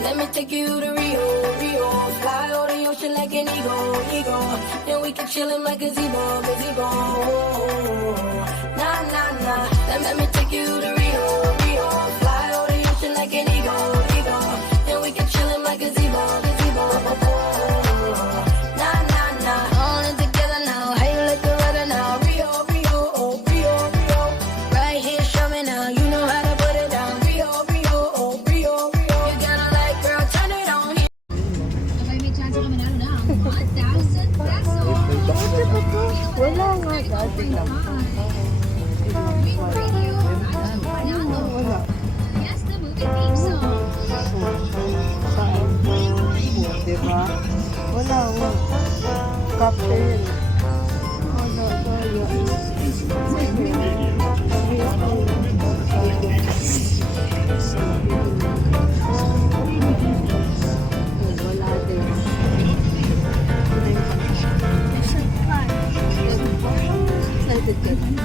Let me take you to Rio, Rio. Fly over the ocean like an eagle, eagle. Then we can chill in my gazebo, gazebo. Nah, nah, nah. Let me take you to Rio, Rio. Fly over the ocean like an eagle, eagle. Then we can chill in my gazebo, gazebo. Nah, nah, nah. All in together now. How you like the weather now? Rio, Rio, oh, Rio, Rio. Right here, show me now. You know how to put it down. Rio, Rio, oh, Rio, Rio. You gotta like, girl, turn it on. May chance ka manalo na ang 1,000 pesos. Wala nga dati lang. Green Radio at Panalo. Yes, the movie theme song. Diba? Wala nga. Captain. Wala tayo. Wala din. Excited ka na?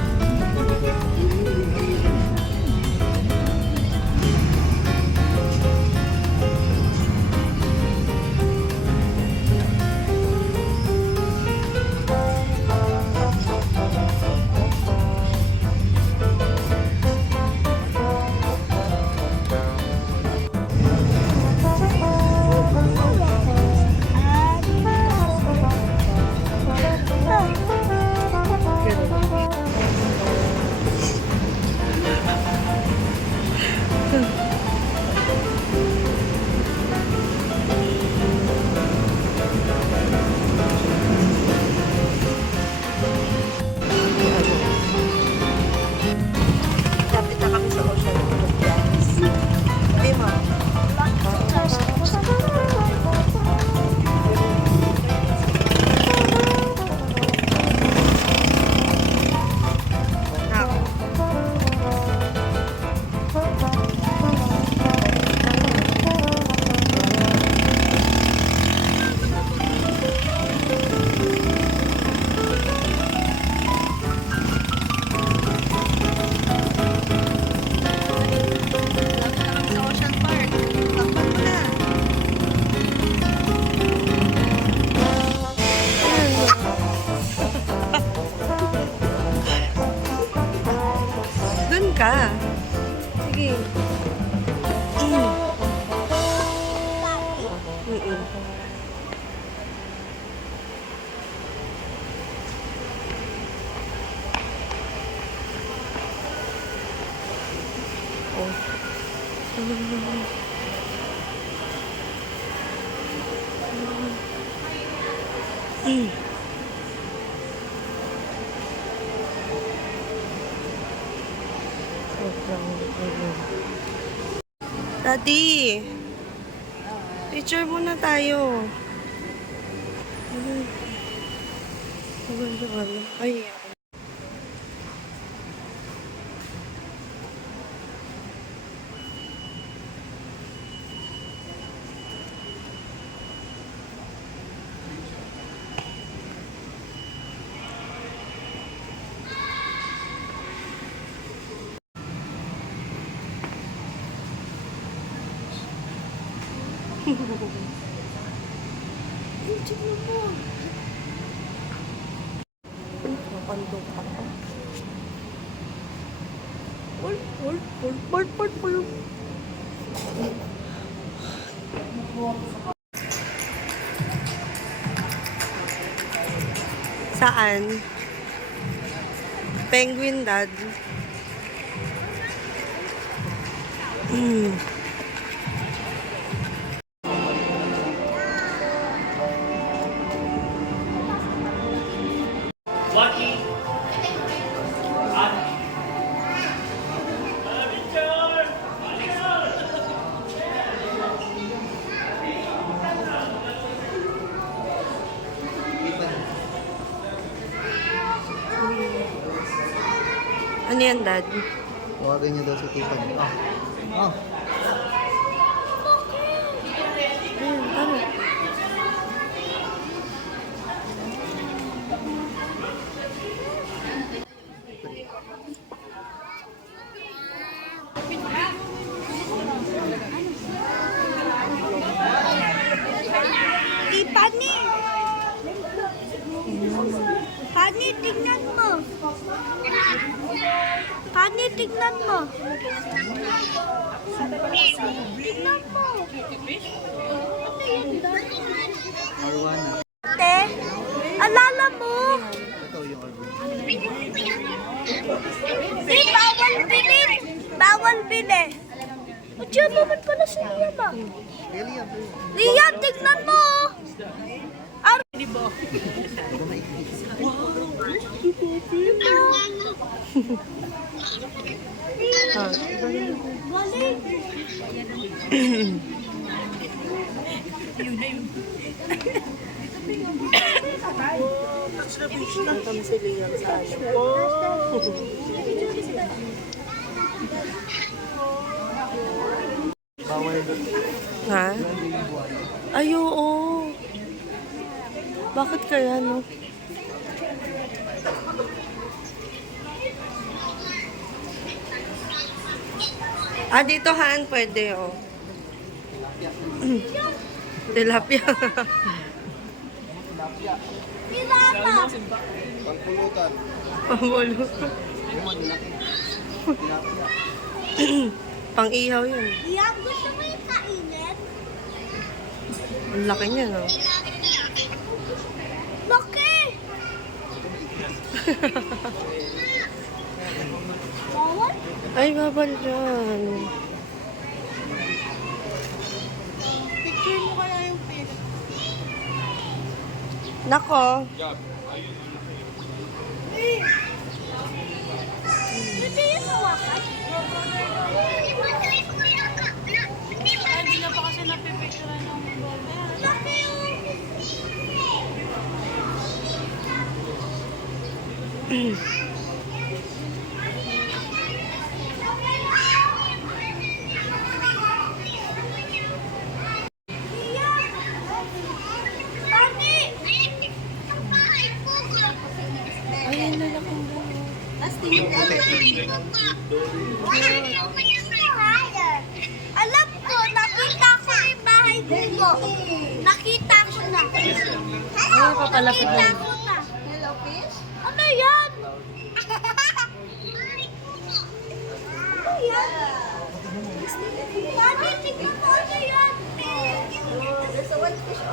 Lapit na kami sa Ocean Club, guys. Hey, ma. Dun ka. Sige. Daddy, picture muna tayo. Ay, napandong ka pa. Pul. Saan? Penguin, Dad. Lucky. Ano yan, Dad? Tawagan niya daw si Tiffany. Ah. Ayun, tara. tignan mo. Honey, tignan mo. Tignan mo. Ano yan daw? Arwana. Ate, alala mo? Ito yung Arwana. Di, bawal bilhin. Bawal bilhin. At yan naman pala si Liam ah. Really, yan. Liam, tignan mo. Balik. Ha? Ay, oo. Bakit kaya, no? Dito, Han, pwede, oh. Tilapia. Pirata. Pangpulutan. Pamulo. Yung malaki. Tilapia. Pang-ihaw yun. Liam, gusto mo yung kainin? Ang laki niya, no? Laki. Bawal? Ay, babal dyan. Picture mo kaya yung fish. Nako. Pwede yung hawakan? Hindi na pa kasi napipicturean ng laki yung... Ayan na lang kung Alam ko, nakita ko yung bahay dito. Nakita ko na. papalapit na. Nakita ko na. Hello, fish? Ano yan? Ano yan? Ano, tignan mo ano yan? There's a white fish.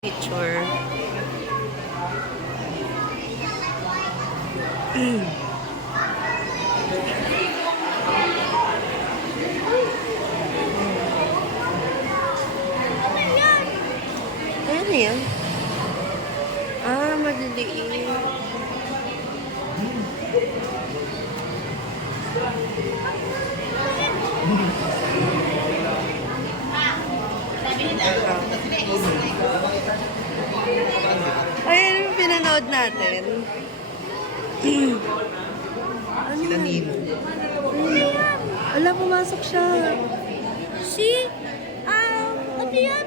Picture. Ano yan? Maliliit. Ayan yung pinanood natin. Sila Nemo. Ala, pumasok siya. Si, ano yan?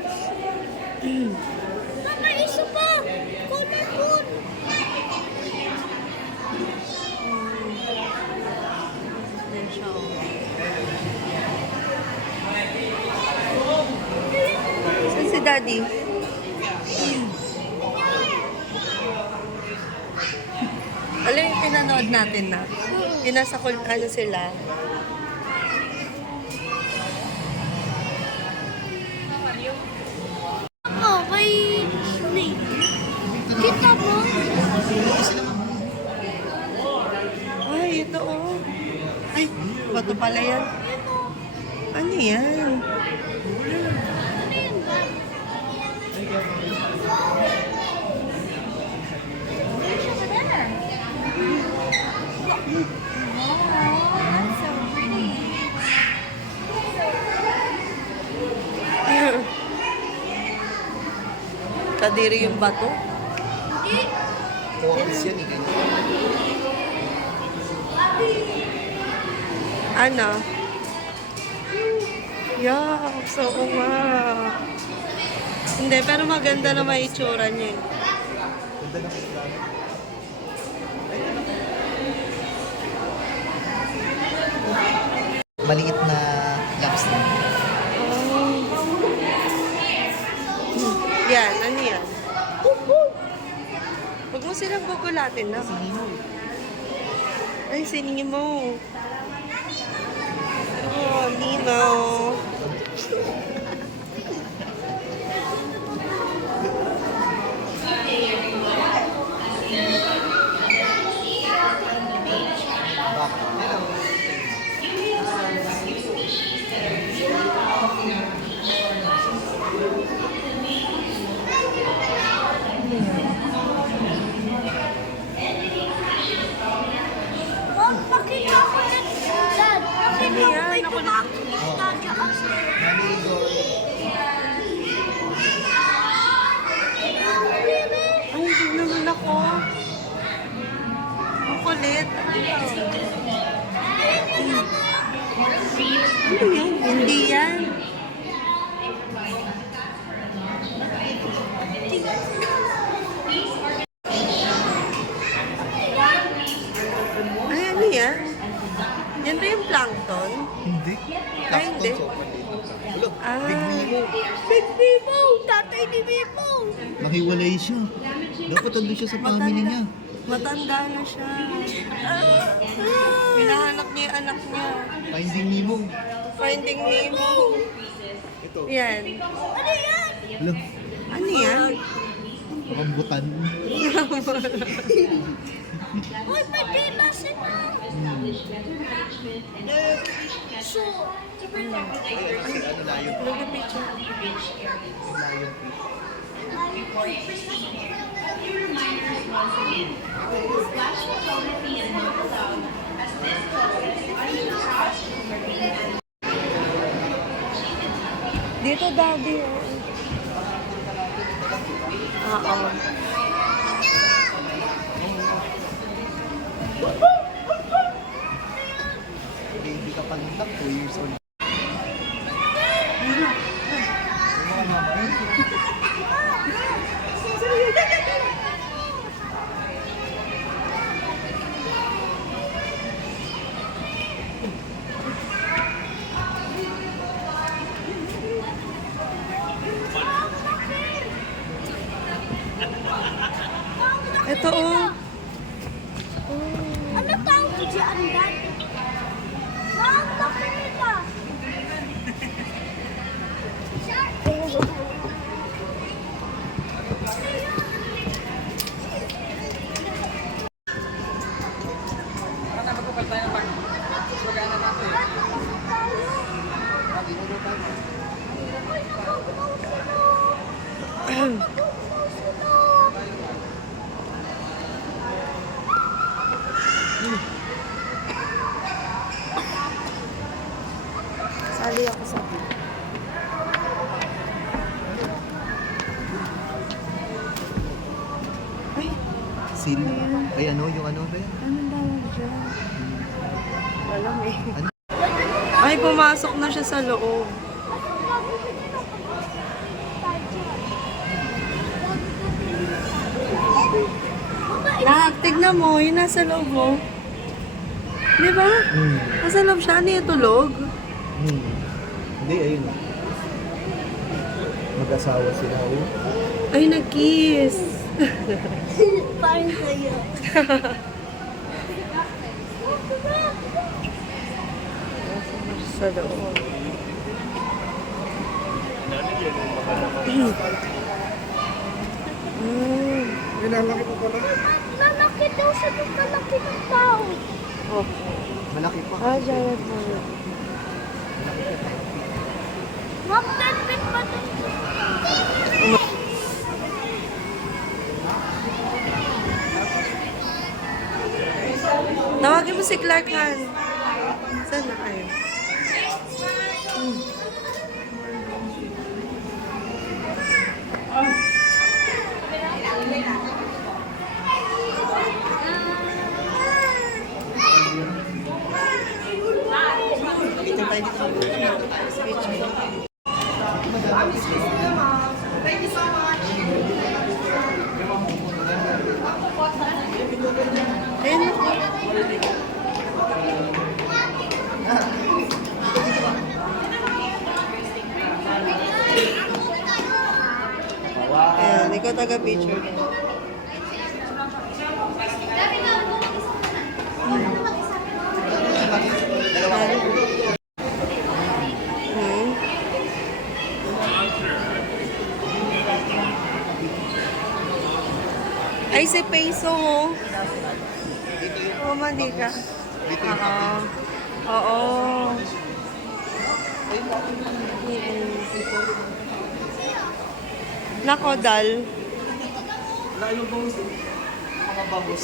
May isa pa. Colorful. Yan siya, oh. Saan si Daddy? Alam yung pinanood natin na. Yung nasa ano sila. Oh, kay snake. Kita mo? Ay, ito oh. Ay, bato pala yan. Ano yan? Kadiri yung bato. Kuwakis yan eh. Ano? Yeah, so nga. Hindi, pero maganda na may itsura niya. Ganda na sila. Maliit na lobster. Yan, ano yan? Huwag mo silang gugulatin na. Ay, si Nemo. Oh, Nemo. Oh, nakita ko yan. Dad, nakita ko may kumakita dyan. Ay, hindi naman ako. Ang kulit. Ano yan? Hindi yan. Ay, ano yan? Yan ba yung plankton? Hindi. Ay, hindi. Look, Ah. Big Nemo. Big Nemo! Tatay ni Nemo! Nakiwalay siya. Dapat andun siya sa family niya. Matanda na siya. Hinahanap niya yung anak niya. Finding Nemo. Finding Nemo. Ito. Yan. Ano yan? Look, Ano yan? rambutan. Uy, may dila sila. So, Kasi ano layon? Look at picture. Lion fish. Dito, Daddy. Oo. Baby ka pa lang, 2 years old. Yung mga mama eh. Ito, oh. ano tawag ko dyan, Dad? Ma'am, nakita. Sali ako sa Seal. Ay ano, yung ano ba yan? Anong tawag dyan? Alam eh. Ano? Ay, pumasok na siya sa loob. Nak, tignan mo, yung nasa loob mo. Di ba? Nasa loob siya, ano yung tulog? Hindi, ayun. Mag-asawa sila. Oh. Ay, nag-kiss. Parang sa'yo. Sa loob. Lalaki daw siya ng kalaki ng tao. Oh. Malaki pa. Ah, giant mo. Ma'am, pet pa ito. Tawagin mo si Clark Han. Saan na kayo? Picture tayo dito. Ayun. Ayan, ikaw taga-picture. Ay, si Peso mo. Dito yung Oo, mali ka. dito yung Oo. Oo. Nako, Dal. wala yung bangus eh. Mga bangus.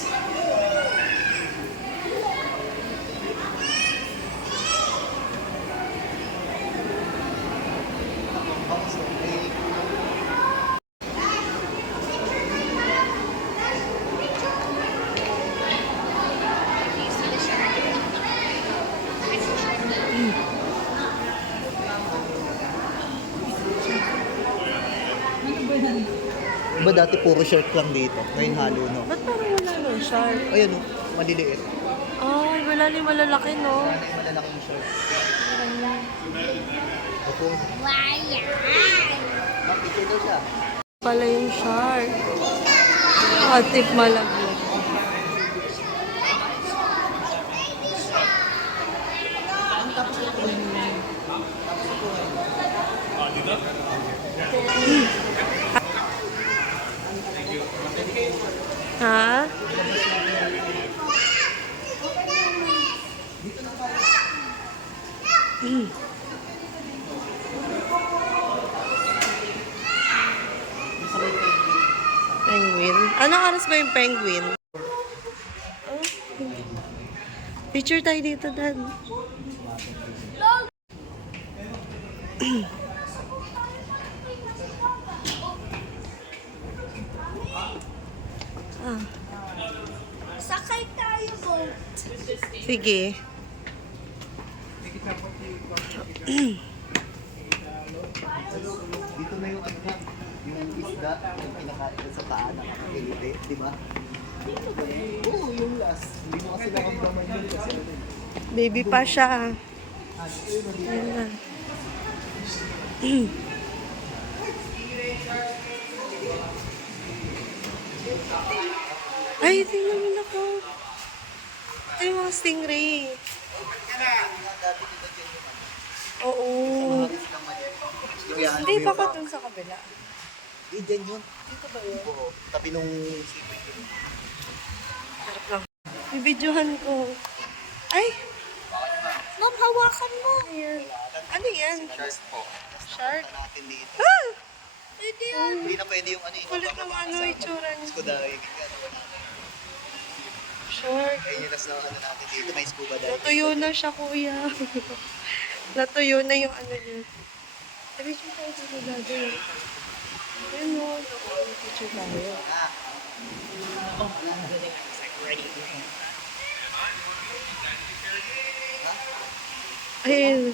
Bangus eh. Diba dati puro shirt lang dito? Ngayon halo, no? Ba't parang wala nung shark? Ayan, no? Maliliit. Ay, wala ni malalaki, no? Wala na yung malalaking shirt. Opo. Picture daw siya. Pala yung shark. Atip malaglag. Ha? Penguin? Anong oras ba yung penguin? Oh. Picture tayo dito, Dad. Ah, Sakay tayo, boat. sige. Dito na yung ano na, yung isda, yung pinakain ko sa paa na kakilite, di ba? Oo, yung last. Hindi mo kasi nakamdaman yun kasi ano eh. Baby pa siya. Ayun na. Ay, tingnan mo na ko. Ito yung mga stingray. Oo. Yung yan, Hindi, baka dun sa kabila. Hindi, dyan yun. Dito ba yun? Oo, tabi nung sipit yun. Harap lang. Bibidyohan ko. Ay! Ma'am, hawakan mo. Ayan. Ano yan? Shark po. Shark? Punta natin dito. Ah! Pwede yan. Hindi na pwede yung ano eh. Kulit ng ano, itsura niya. Scuba diving. Ano wala na. Shark. Kaya yun na ano natin dito. May scuba diving. Natuyo na siya, kuya. Natuyo na yung ano niya. Picture tayo dito, Dado. Ayun o, picture tayo. Ayun.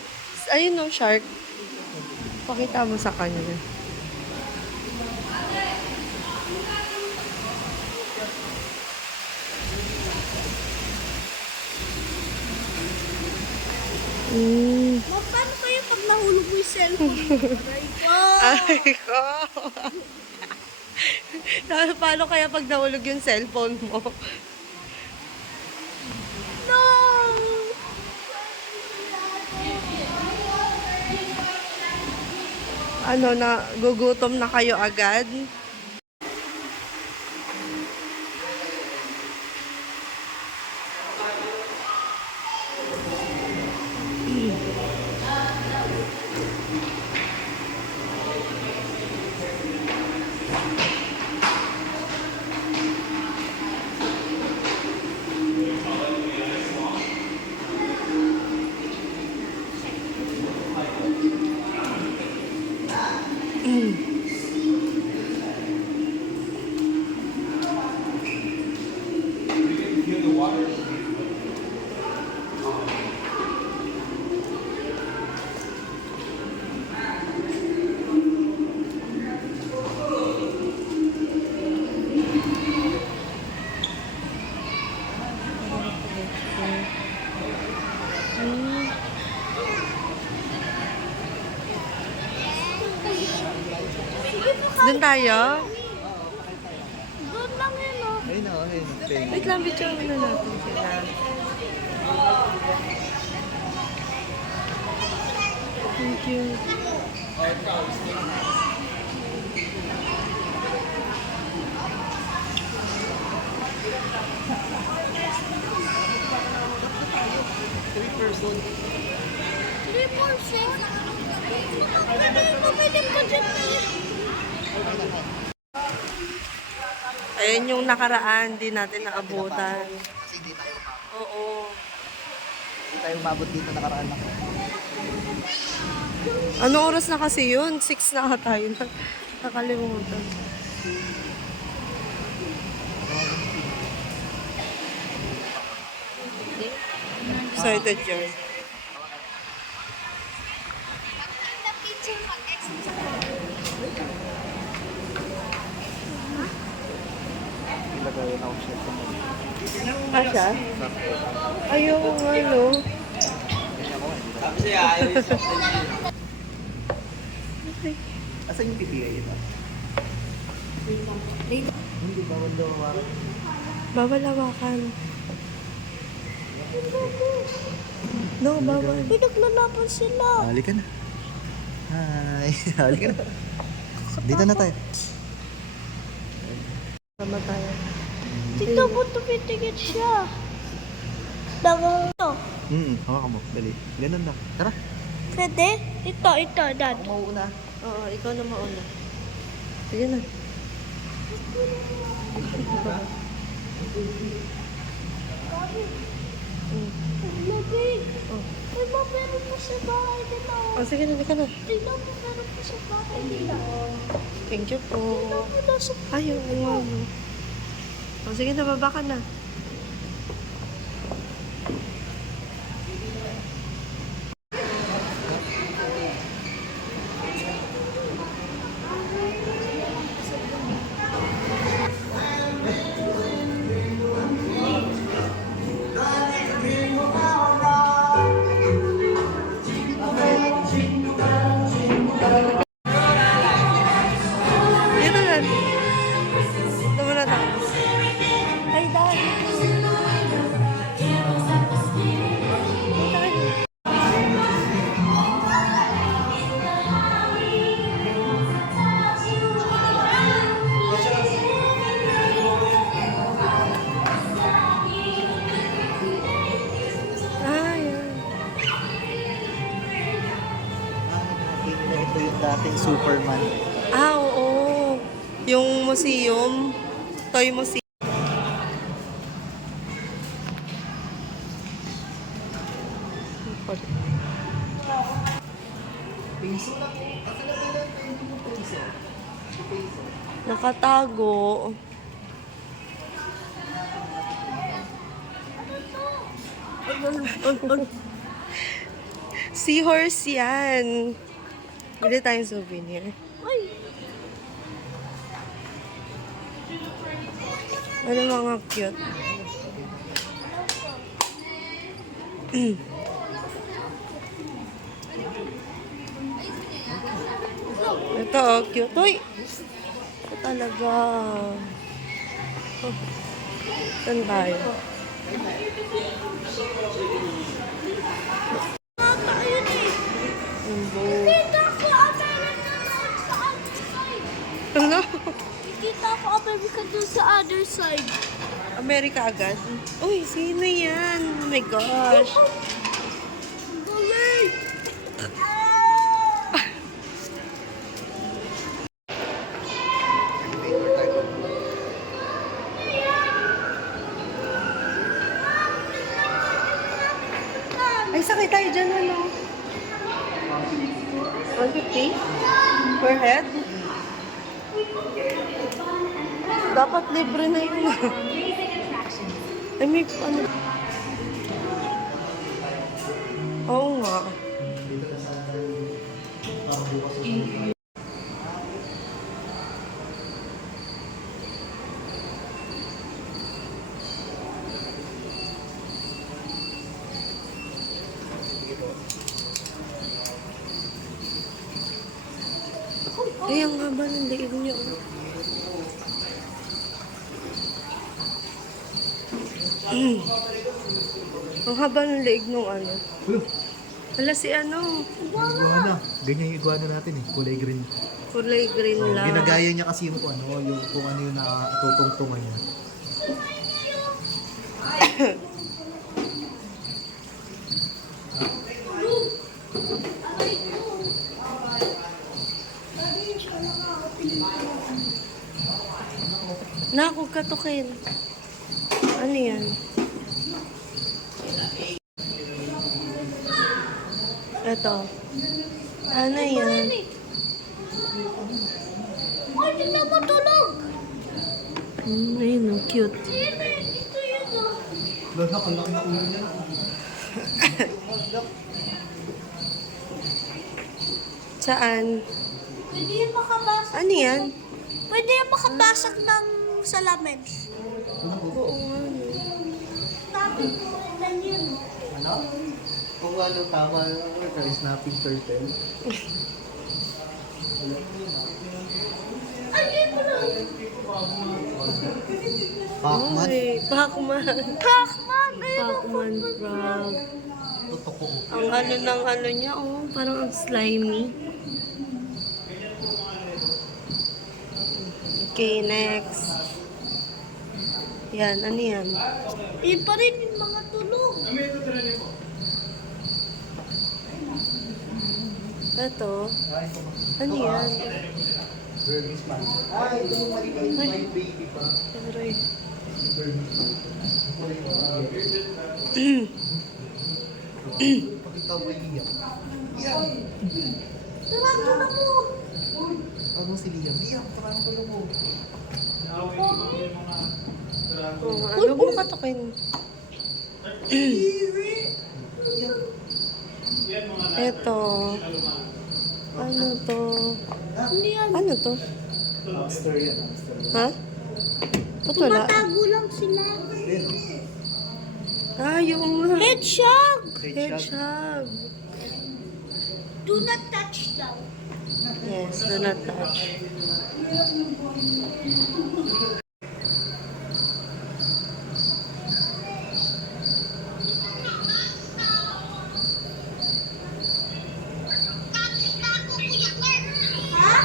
Ayun o, shark. Pakita mo sa kanya. Ma'am, paano kayo pag nahulog mo yung cellphone? Aray ko. Ay ko. Paano kaya pag nahulog yung cellphone mo? No! Ano na, gugutom na kayo agad? Doon tayo? Doon lang yun, oh. Ayun na, ayun. Wait lang, video muna natin sila. Thank you. person. 346. Mabilim ka dyan eh. Ayan yung nakaraan, di natin naabutan. Kasi hindi tayo umabot. Oo. Hindi tayo umabot dito nakaraan na. Anong oras na kasi yun? 6 na ata yun. Nakalimutan. Excited yun. Ilagay ako siya sa mga. Asya? Ayun, ano. Asan yung PPI ito? Hindi ba wala wawakan? Bawal hawakan. No, bawal. Pinaglalaban sila. Halika na. Hi. Halika na. Dito na tayo. Sama tayo. Tignan mo, tumitingin siya. Ito. Hawakan mo. Dali. Ganun lang. Tara. Pwede? Ito, dad. Ako mauuna. Oo, ikaw na mauna. Sige na. Lamig. Ay, ma, meron pa sa bahay nila. Oh, sige na, ikaw na. Tignan mo, meron pa sa bahay nila. Thank you po. Tignan mo, nasa Ayaw nga, no. Oh, sige na, baba ka na. Yun na yan. Ito muna tayo. Ay, dahil. Ah, yan. Ito yung dating Superman. Ah, oo. Yung museum. Toy museum. Nakatago. Seahorse yan. Bili tayong souvenir. Ano mga cute. Ito, oh, cute. Uy! Ito talaga. Oh. Saan tayo? Mata, yun eh. Umbo. Kita ko, America doon sa other side. Ano? Kita ko, America doon sa other side. Amerika agad? Uy, sino yan? Oh my gosh. Galing! Ay, sakay tayo dyan, ano? 150? Per head? Dapat libre na yun. Ay, may ano? Oo nga. Ay, ang haba ng liig niyo. Ang haba ng liig nung ano. Wala si ano. Iguana. Ganyan yung iguana natin eh. Kulay green. Kulay green lang. Ginagaya niya kasi yung ano, yung kung ano yung nakatutungtungan niya. Nakog katukin. Ano yan? Ito. Ano yan? Ay, tignan mo tulog. Ayun, oh, cute. Ito yun, oh. Lalo, ang laki na ulo niya. Saan? Pwede yan makabasag. Ano yan? Pwede yan makabasag ng salamin. Oo nga. Tapos, ilan yun. Ano? Kung ano tama kay snapping turtle. Ay, yun mo lang. Pacman. Ay, Pacman. Pacman. Ayun, Pacman frog. Totoo. Ang ano ng ano niya, oh, parang ang slimy. Okay, next. Yan, ano yan? Yun pa rin yung mga tulog. Ito. Ano yan? Burmese man. Ah, ito yung maliliit na yung baby pa. Aray. Pakita mo yung Liam. Tarantula mo. Huwag mo si Liam. Liam, tarantula mo. Oh, ano mo katukin? Ito. Ano to? Ano to? Hamster yan, hamster. Ha? Ba't wala? Tumatago lang sila. Ah, yung nga. Hedgehog. Hedgehog. Do not touch daw. Yes, do not touch. Ha?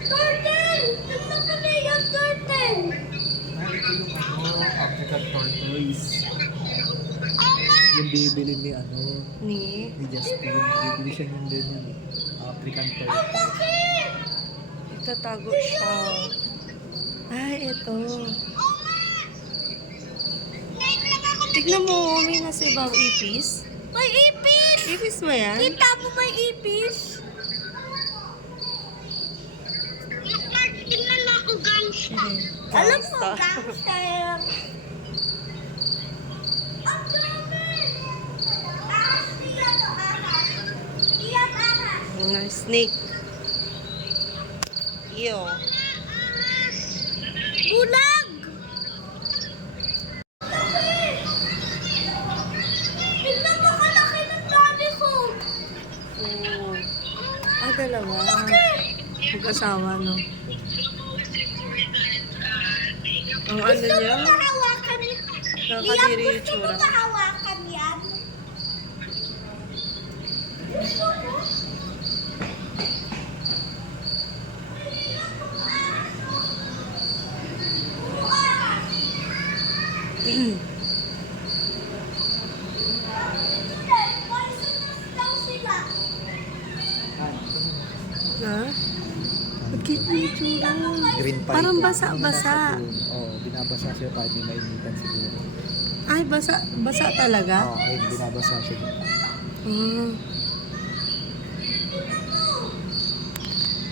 Turtle! Tignan ka na yung turtle! Ah, ito yung ano, African tortoise. Yung bibili ni ano, Ni? ni Justin. Bibili siya ng ganyan eh. African tortoise. Laki! Itatago siya. Ay, ito. Tignan mo, may nasa ibang ipis. May ipis! Ipis mo yan? Kita mo may ipis? Tingnan mo ako gangsta. Alam mo, Gangsta. gangster. Ang dami! Ahas niya to, ahas. Iyan, ahas. Mga snake. Iyo. Bulag! Tingnan mo kalaki ng daddy ko. Oh. Ah, dalawa. Mag-asawa, no? Ang ano Gusto niya? mo mahawakan yan? Nakakadiri yung Gusto mo tsura. mahawakan yan? Gusto mo? Poisonous daw sila. Ha? Ba't cute yung tsura? Green pie. Parang basa-basa. Oo, binabasa siya kahit may mainitan siguro. Ay, basa talaga? Oo, ayun, binabasa siya. Ah.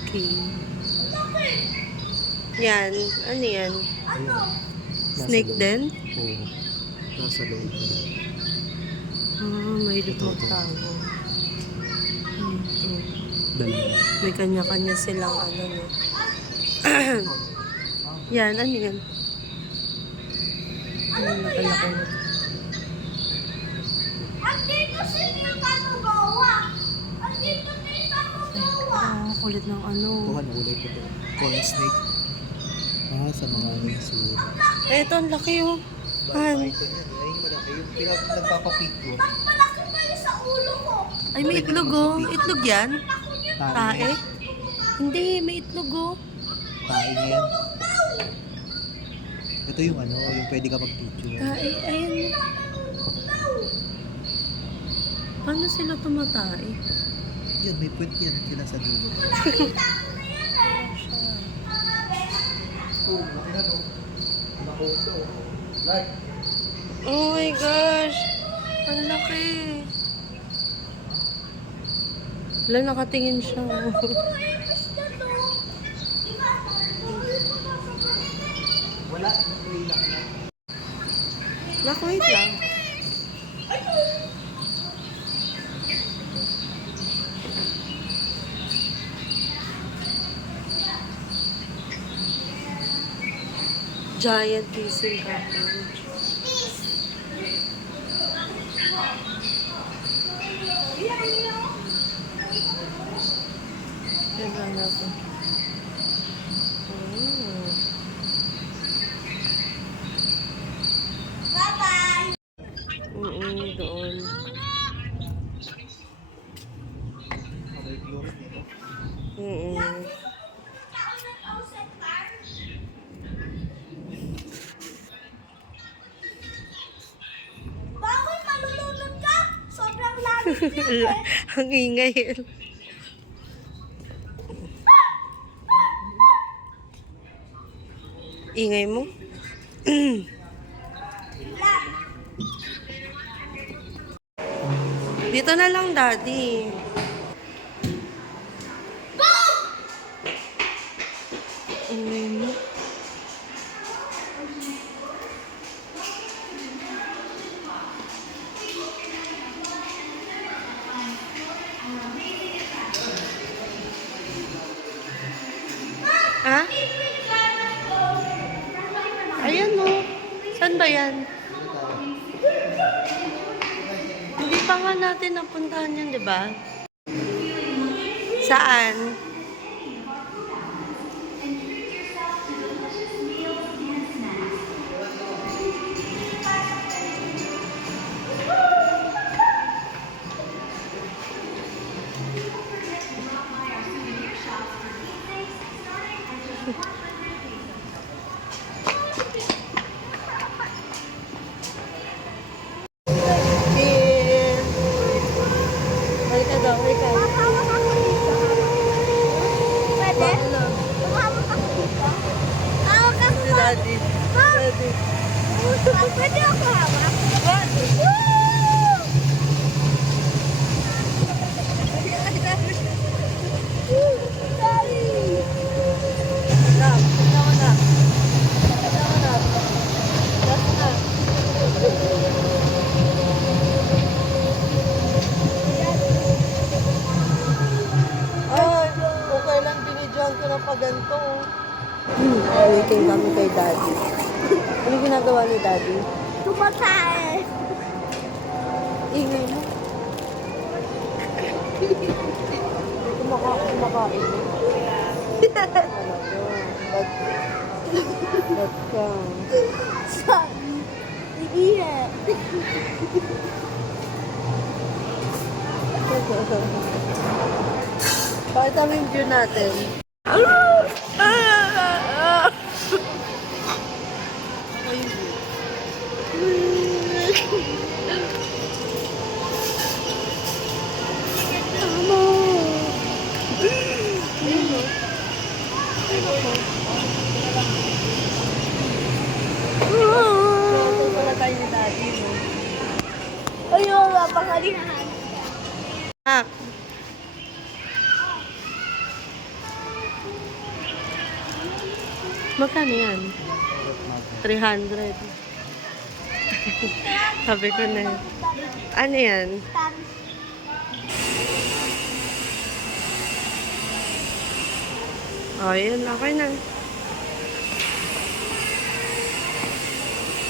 Okay. Yan. Ano yan? Ayun. Nasa Snake loob. din? Oo. Nasa loob. Ah, may magtago. Ito. Dalawa. May kanya-kanya silang ano, no? Yan, ano yan? Ano, laki-laki na. Andito si Tita Nugawa. Andito Tita Nugawa. Ah, kulit ng ano. Ito, ano ulit ito? Corn snake. Ah, sa mga ano yung sura. Eh, ito, ang laki, oh. Han. Ito yan, ay malaki. Yung nagpapapicture. Mas malaki pa yung sa ulo ko. Ay, may itlog, oh. Itlog yan? Tae. Tae? Hindi, may itlog, oh. Tae niya yan. Ito yung ano, yung pwede ka mag-picture. Tae, ayan. Paano sila tumatay? Yun, may point yan. Sila sa dulo. Oh, laki na no. Nakoto. Like. Oh my gosh! Ang laki! Wala, nakatingin siya. Wala. May laki na. Wait lang. Giant fishing cottage. Yan lang natin. Bye-bye! Doon. May glory dito. Bakit malulunod ka? Sobrang lalim. Ang ingay. Ingay mo? Dito na lang, Daddy. Ingay mo? Ha? Ayan mo. Saan ba yan? Hindi pa nga natin napuntahan yan, di ba? Saan? Halika daw, halika. Hawak ako dito. Pwede? Hawak ako dito. Hawak ako. Si Daddy. Daddy. Pwede ako hawak? Nak, ikaw na. Ikaw na. Last na. Ay, okay lang binidyoan ko na pa ganito. Waiting kami kay Daddy. Ano ginagawa ni Daddy? Tumatae. Ingay mo. Kumakain. Ano to? Ba't ka? Saan? Iiye. Pakita mo yung view natin. Ito pala tayo ni Daddy, no? Ayun, pangalihan. Ah. Magkano yan? 300. Sabi ko na yun. Ano yan? Oh, yun. Okay na.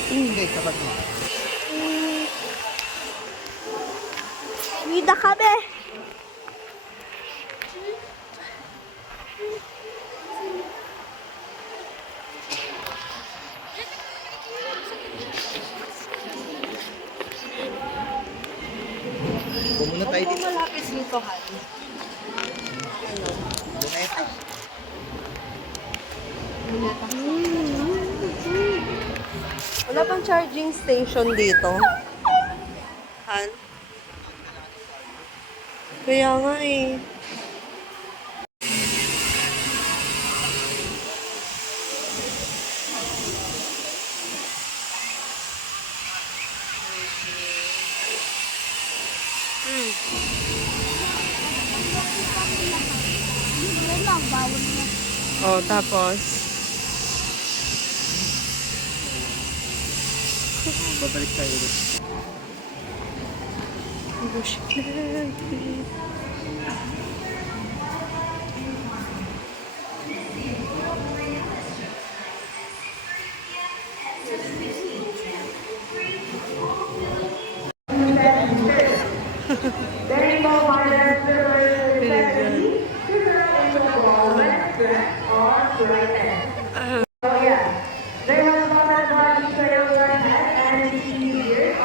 Hindi, kapag mo. Mida kami. Pumunta tayo Ano dito. malapit dito, Han? Luneta. Wala pang charging station dito. Han? Kaya nga eh. Libre lang, bawal na. Oh, tapos. Babalik tayo ulit. Bullshit na.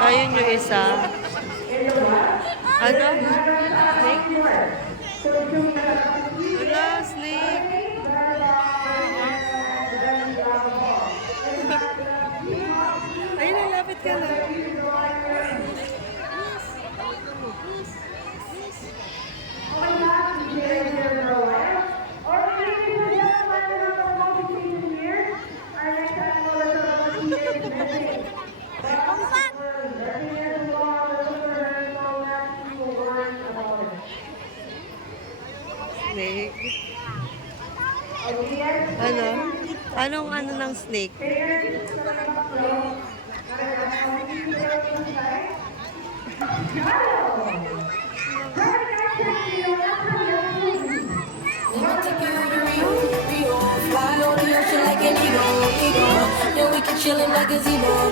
Ayun yung isa. Ano? Snake? Wala, snake. Ayun, nalapit ka na. Snake. Ano? Anong ano ng snake? Fly on the ocean like an eagle. Then we can chillin' like a gazebo.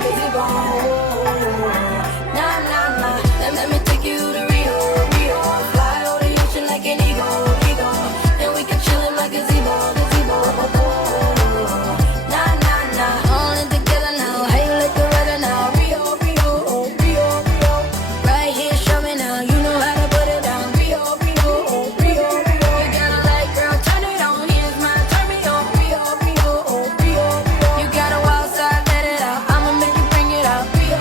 Nah, nah, nah. Let me take you to Rio. Fly on the ocean like an eagle. Then we can chillin' like a gazebo. Nah, nah, nah. All in together now. How you like the weather now? Rio. Right here, show me now. You know how to put it down. Rio. You got a light, girl, turn it on. Here's my turn me on. Rio. You got a wild side, let it out. I'ma make you bring it out. Rio.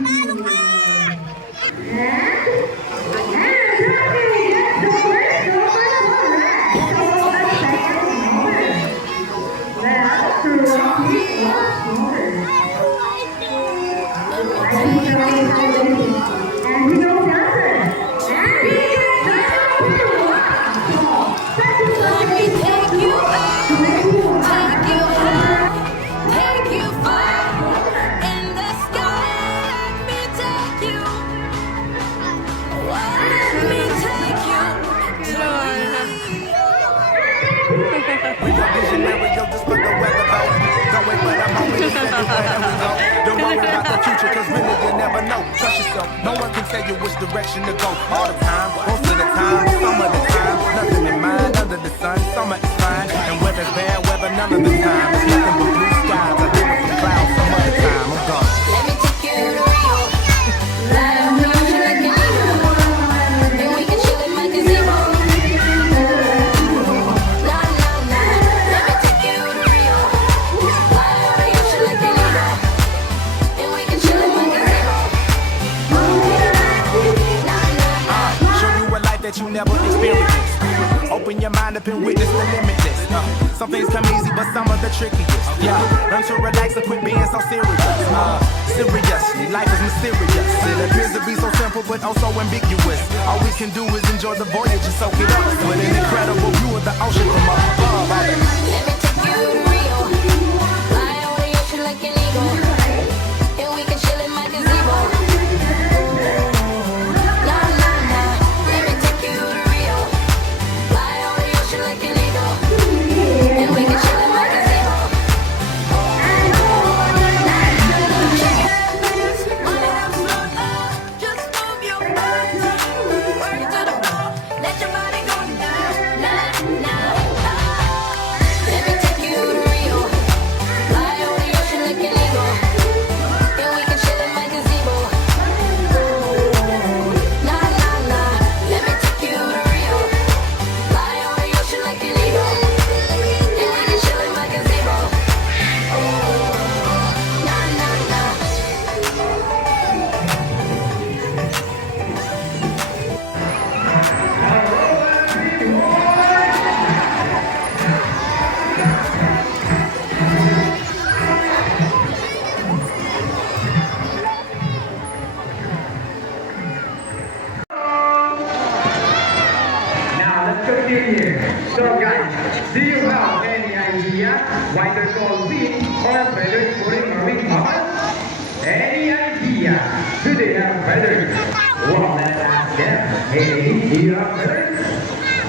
Let me take you up, take you high, take you far in the sky. Let me take you. Let me take you to We got visionary, yo, just put the weather out. Don't wait for that moment, it's everywhere that we go. Don't worry about the future, cause really you never know. Trust yourself, no one can tell you which direction to go. All the time, most of the time, some of the time. Nothing in mind under the sun, summer is fine. And weather's bad weather none of the time. It's nothing but blue skies, I deal with some clouds some other time. I'm gone. Let me take you to Rio. Fly on the ocean like an eagle. And we can chill in my gazebo. Nah, nah, nah. Let me take you to Rio. Fly on the ocean like an eagle. And we can chill in my gazebo. Nah, nah, nah. Show you a life that you never experienced. Open your mind up and witness the limitless. Some things come easy, but some are the trickiest. Yeah, learn to relax and quit being so serious. Seriously, life is mysterious. It appears to be so simple, but also ambiguous. All we can do is enjoy the voyage and soak it up. With an incredible view of the ocean from above. Let me take you to Rio. Fly on the ocean like an eagle. And we can chill in my gazebo. Nah, nah, nah. Let me take you to Rio. Fly on the ocean like an eagle. And we can chill in my gazebo. Just move your body. Work to the floor. Let your body go. Nah, nah, nah. Let me take you to Rio. Fly on the ocean like an eagle. And we can chill in my gazebo. Nah, nah, nah. Let me take you to Rio. Fly on the ocean like an eagle. And we can chill in my gazebo. Nah, nah, nah. Now let's continue. So guys, do you have any idea why they're called wings or feathers putting marine mammals? Any idea? Do they have feathers? Well, let's ask them. Hey, do you have feathers?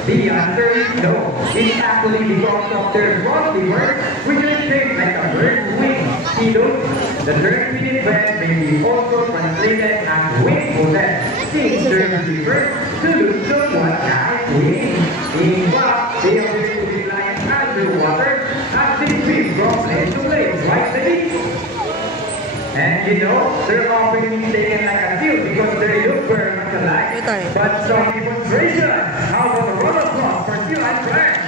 The answer is no. It's actually because of their frosty birds, which are shaped like a bird's wing. See those? The term winged bird may be also translated as wing possessed, since they refer to look somewhat like wings. In fact, they appear to be lying underwater as they swim from place to place, right, ladies? And you know, they're often taken like a seal because they look very much alike. But some demonstration, how about a roll of applause for Seal and Friends?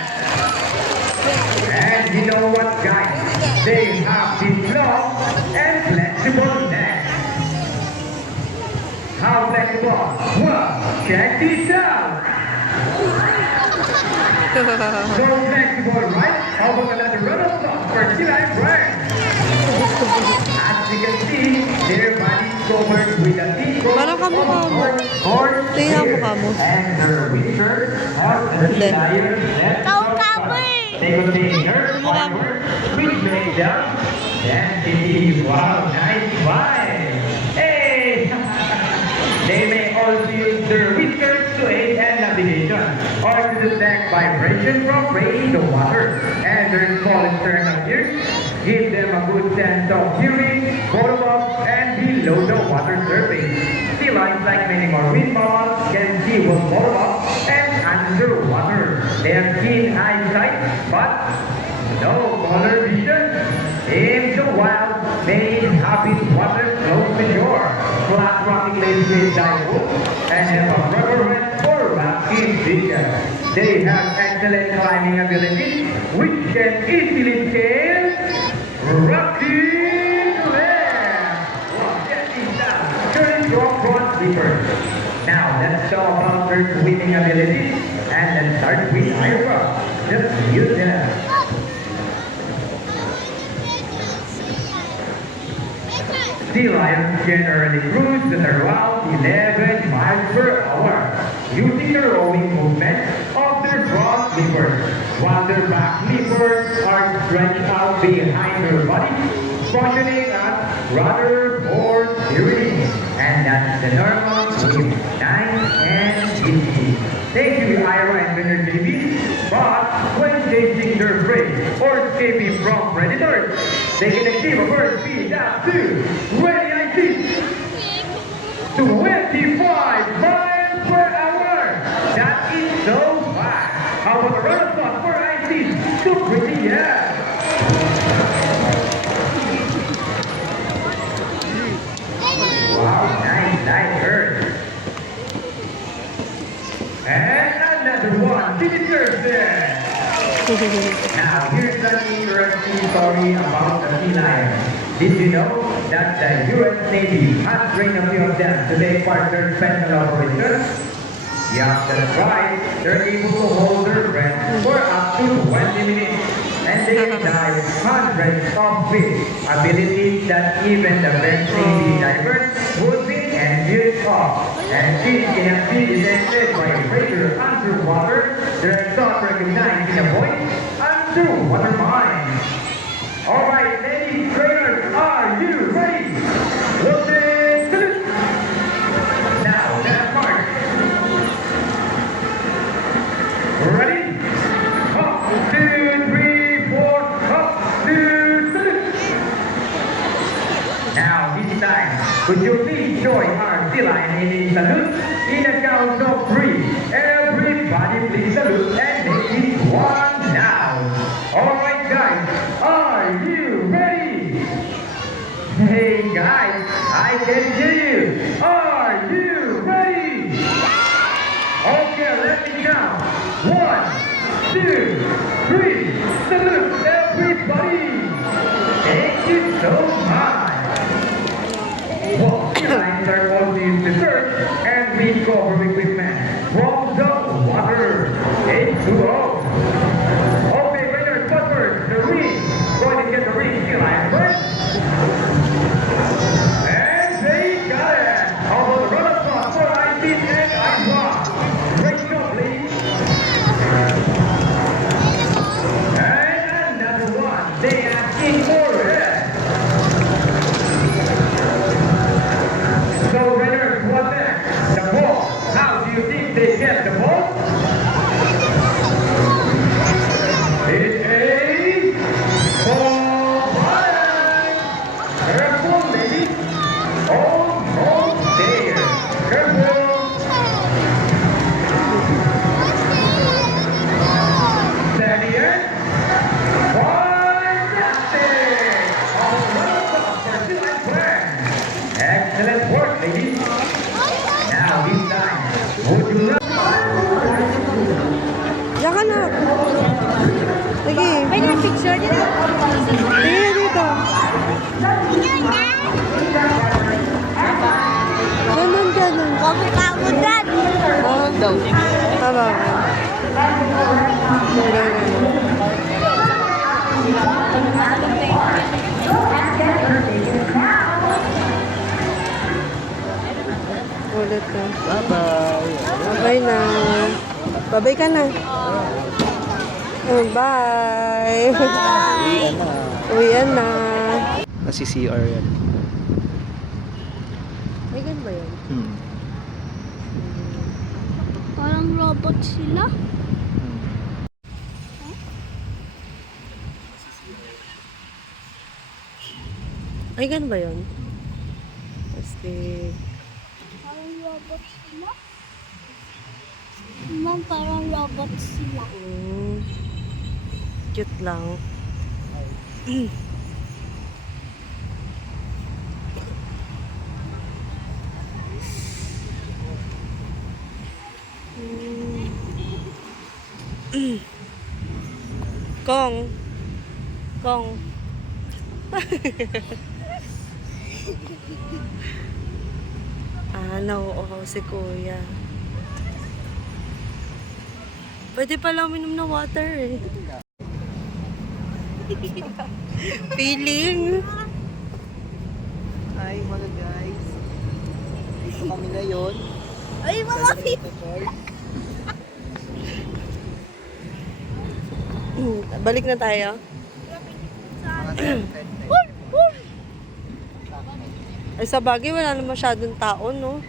And you know what, guys? They have this long and flexible neck. How flexible? Well, check this out. So flexible, right? How about another roll of applause for Seal and Friends? As you can see, their body is covered with a thick coat Parang kamukha mo. Tingnan mo ka mo. and their whiskers are Hindi. They contain nerve fibers, which make them density. Wow, nice vibe. Hey! They may also use their whiskers to aid in navigation or to detect vibration from prey in the water. And their small internal ears give them a good sense of hearing, both above and below the water surface. Sea lions, like many marine mammals, can see both above and underwater. They have keen eyesight, but no color vision. In the wild, they inhabit water close to shore, flat rocky lakes with dive and have a preference for rocky vision. They have excellent climbing ability, which can easily scale rocky cliffs. Well, check this out. to a front flipper. Now, let's talk about her swimming abilities, and let's start with Ira. Just use them. Sea lions generally cruise at around 11 miles per hour, using the rowing movement of their front flippers, while their back flippers are stretched out behind their body, functioning as rudder for steering. And that's the normal with 9 and 50. Thank you, Ira and Winner JB. But when chasing their prey or escaping from predators, they can achieve a burst speed up to 25 miles per hour. That is so fast. How about a run of thought for IC? So pretty, yeah. Wow, nice bird. And another one, she deserves it. Now, here's an interesting story about the sea lion. Did you know that the U.S. Navy has trained a few of them to take part in special operations? Yeah, that's right. They're able to hold their breath for up to 20 minutes. And they can dive hundreds of feet. Abilities that even the best Navy divers would be envious of. And since they have been detected by a radar underwater, they're thought recognized in a voice underwater mind. Alright, ladies trainers, are you ready? Listen to this. Now, let's march. Ready? Up, 2, 3, 4, up, 2, 3. Now, this time, could you please join our sea lion in a salute? In a count of 3. Everybody please salute and make it 1 now. Alright guys, are you ready? Hey guys, I can hear you. Are you ready? Okay, let me count. 1, 2, 3. Salute everybody. Thank you so much. Well, sea lions are also used to search and recover equipment from the water. H2O. Okay, Raiders, but first, the ring. Going to get the ring, sea lion first. And they got it. How about the run of thought for IC and IWA? Great job, ladies. And another one. They asking for it. So, Raiders, what next? The ball. How do you think they get the ball? It's a ball button. Careful, ladies. Almost there. Careful. Steady it. Fantastic. All right, for two and plan. Excellent work, ladies. Now, this time, would you like... Diyan ka na. Sige. Pwede na picture dito. Sige dito. Ganun, ganun. Huwag ka mo dyan. Huwag daw. Tama. Ulit na. Bye-bye. Bye na. Bye-bye ka na. Oh, bye. Uwian na. Uwian na. Nasi CR yan. Ay, ganun ba yun? Parang robot sila. Ay, ganun ba yun? Kasi... Parang robot sila. Ma'am, parang robot sila. Cute lang. Kong. Kong. nauuhaw si kuya. Pwede pala uminom ng water eh. Feeling. Hi mga guys. Dito kami ngayon. Ay, mga Balik na tayo. Ay, sa bagay, wala na masyadong tao, no?